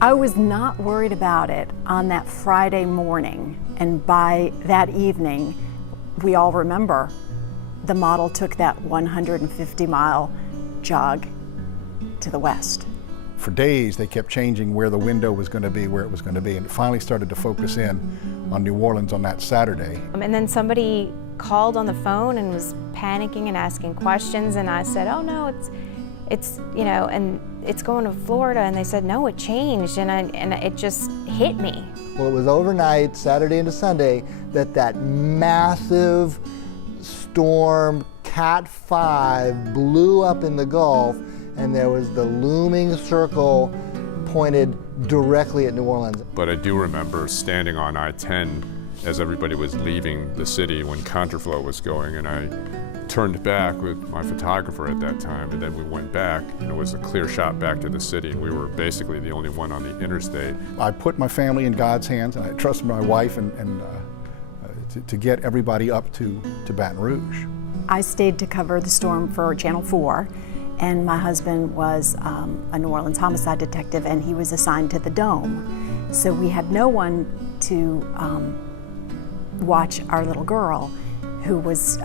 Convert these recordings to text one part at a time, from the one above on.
I was not worried about it on that Friday morning, and by that evening, we all remember the model took that 150-mile jog to the west. For days, they kept changing where the window was going to be, where it was going to be, and it finally started to focus in on New Orleans on that Saturday. And then somebody called on the phone and was panicking and asking questions, and I said, oh no, it's you know, and it's going to Florida, and they said, no, it changed, and it just hit me. Well, it was overnight, Saturday into Sunday, that massive storm, Cat 5, blew up in the Gulf, and there was the looming circle pointed directly at New Orleans. But I do remember standing on I-10 as everybody was leaving the city when contraflow was going, and I turned back with my photographer at that time, and then we went back, and it was a clear shot back to the city, and we were basically the only one on the interstate. I put my family in God's hands, and I trusted my wife to get everybody up to Baton Rouge. I stayed to cover the storm for Channel 4, and my husband was a New Orleans homicide detective, and he was assigned to the Dome. So we had no one to watch our little girl, who was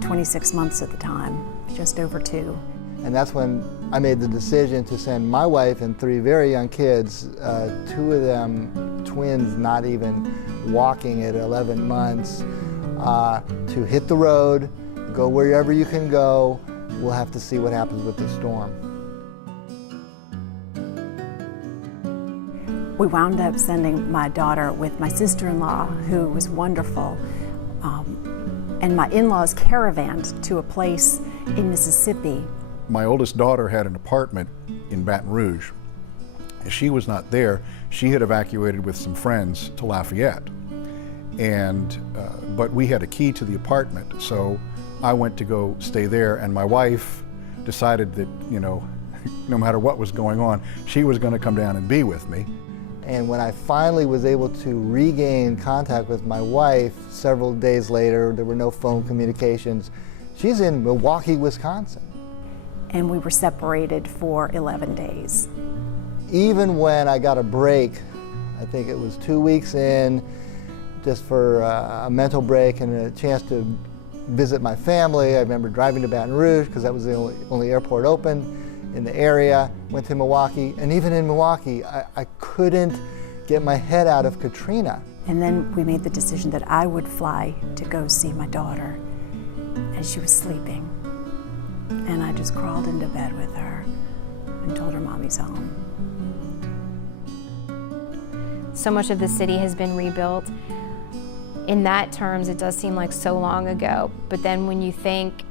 26 months at the time, just over 2. And that's when I made the decision to send my wife and 3 very young kids, 2 of them twins, not even walking at 11 months, to hit the road, go wherever you can go. We'll have to see what happens with the storm. We wound up sending my daughter with my sister-in-law, who was wonderful, and my in-laws caravaned to a place in Mississippi. My oldest daughter had an apartment in Baton Rouge. She was not there. She had evacuated with some friends to Lafayette. But we had a key to the apartment, so I went to go stay there, and my wife decided that, you know, no matter what was going on, she was going to come down and be with me. And when I finally was able to regain contact with my wife several days later, there were no phone communications. She's in Milwaukee, Wisconsin. And we were separated for 11 days. Even when I got a break, I think it was 2 weeks in, just for a mental break and a chance to visit my family. I remember driving to Baton Rouge because that was the only airport open in the area, went to Milwaukee, and even in Milwaukee, I couldn't get my head out of Katrina. And then we made the decision that I would fly to go see my daughter as she was sleeping. And I just crawled into bed with her and told her Mommy's home. So much of the city has been rebuilt. In that terms, it does seem like so long ago, but then when you think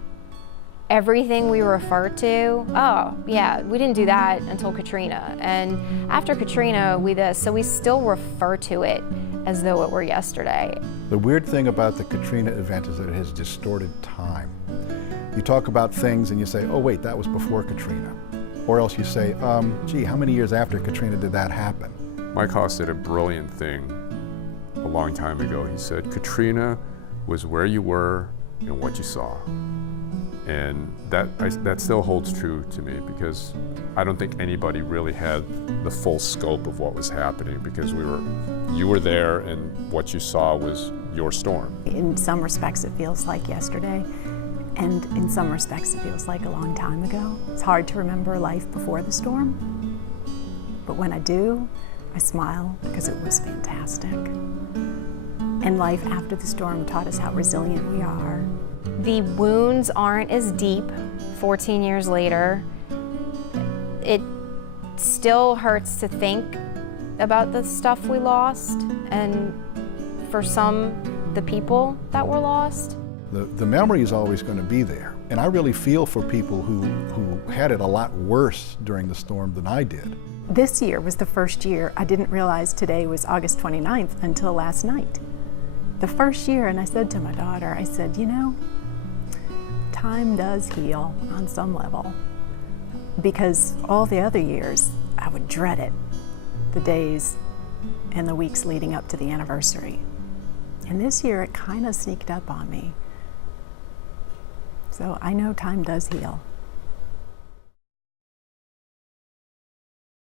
everything we refer to, oh yeah, we didn't do that until Katrina, and after Katrina we this, so we still refer to it as though it were yesterday. The weird thing about the Katrina event is that it has distorted time. You talk about things and you say, oh wait, that was before Katrina. Or else you say, gee, how many years after Katrina did that happen? Mike Haas did a brilliant thing a long time ago. He said, Katrina was where you were and what you saw. And that still holds true to me, because I don't think anybody really had the full scope of what was happening, because you were there and what you saw was your storm. In some respects it feels like yesterday, and in some respects it feels like a long time ago. It's hard to remember life before the storm, but when I do, I smile because it was fantastic. And life after the storm taught us how resilient we are. The wounds aren't as deep 14 years later. It still hurts to think about the stuff we lost, and for some, the people that were lost. The memory is always going to be there. And I really feel for people who had it a lot worse during the storm than I did. This year was the first year I didn't realize today was August 29th until last night. The first year, and I said to my daughter, I said, you know, time does heal on some level, because all the other years I would dread it, the days and the weeks leading up to the anniversary. And this year it kind of sneaked up on me. So I know time does heal.